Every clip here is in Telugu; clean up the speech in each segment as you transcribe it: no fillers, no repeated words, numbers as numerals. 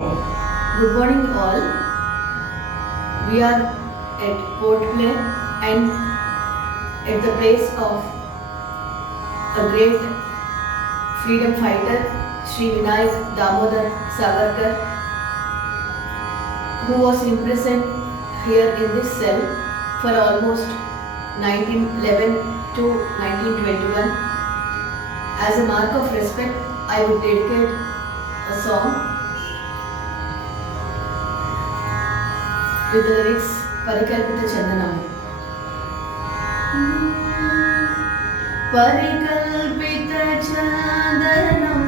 Good morning, all. We are at Port Blair and at the place of a great freedom fighter, Sri Vinayak Damodar Savarkar, who was imprisoned here in this cell for almost 1911 to 1921. As a mark of respect, I would dedicate a song with the lyrics Parikalpita Chandanam. Parikalpita Chandanam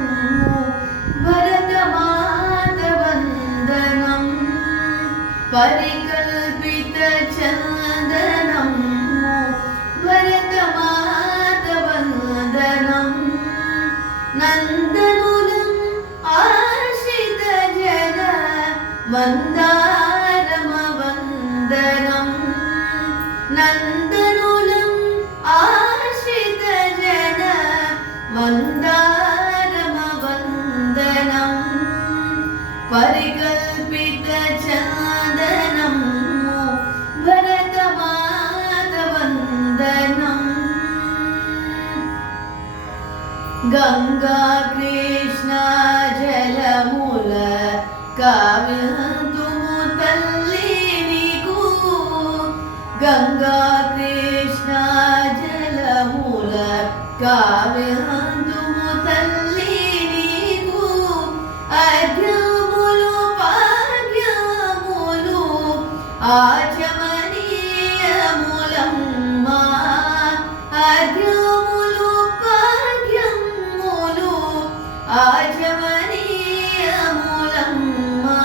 Bharatamaata Vandanam Parikalpita Chandanam Bharatamaata Vandanam Nandanulam Ashita Jana Vandanam Nandanulam Ashita Jana Mandarama Vandanam Parikalpita Chandanam Bharatamata Vandanam Ganga Krishna Jalamula Kavintumu Talli Niku Ganga Krishna Jalamula Kavintumu Talli Niku Adyamulu Padyamulu Ajamaniyamulamma Adyamulu Padyamulu Ajamaniyamulamma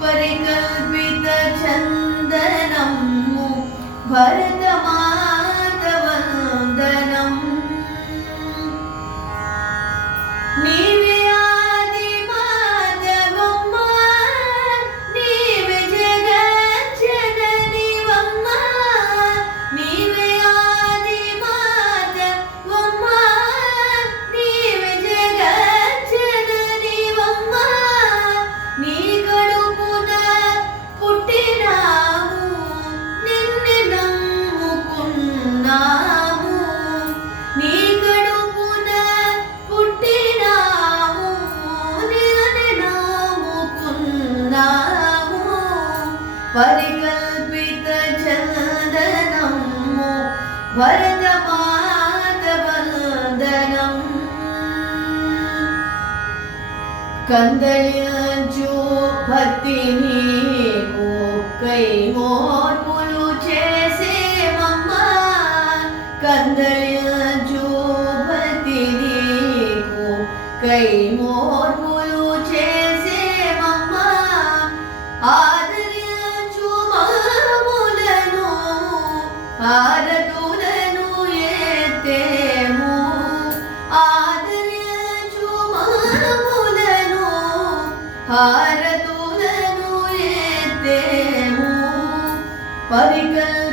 Parikalpita Chandanam Bharatamaata Vandanam Nive Adi Madhavamma Nive Jaganjananivamma Nive Adi Madhavamma Nive Jaganjananivamma Ni kadupuna పుట్టినాము నిన్ను నమ్ముకున్నాము నీ కడుపున పుట్టినాము నిన్ను నమ్ముకున్నాము పరికల్పిత చందనము భరతమాత వందనం కందళించు భక్తి నీకు కైమోర్పులు చేసేమమ్మా కందళించు భక్తి నీకు కైమోర్పులు చేసేమమ్మా ఆదరించు మాములను ఆరతులను ఎత్తేము ఆదరించు మాములను ఆరతులను ఎత్తేము పరికల్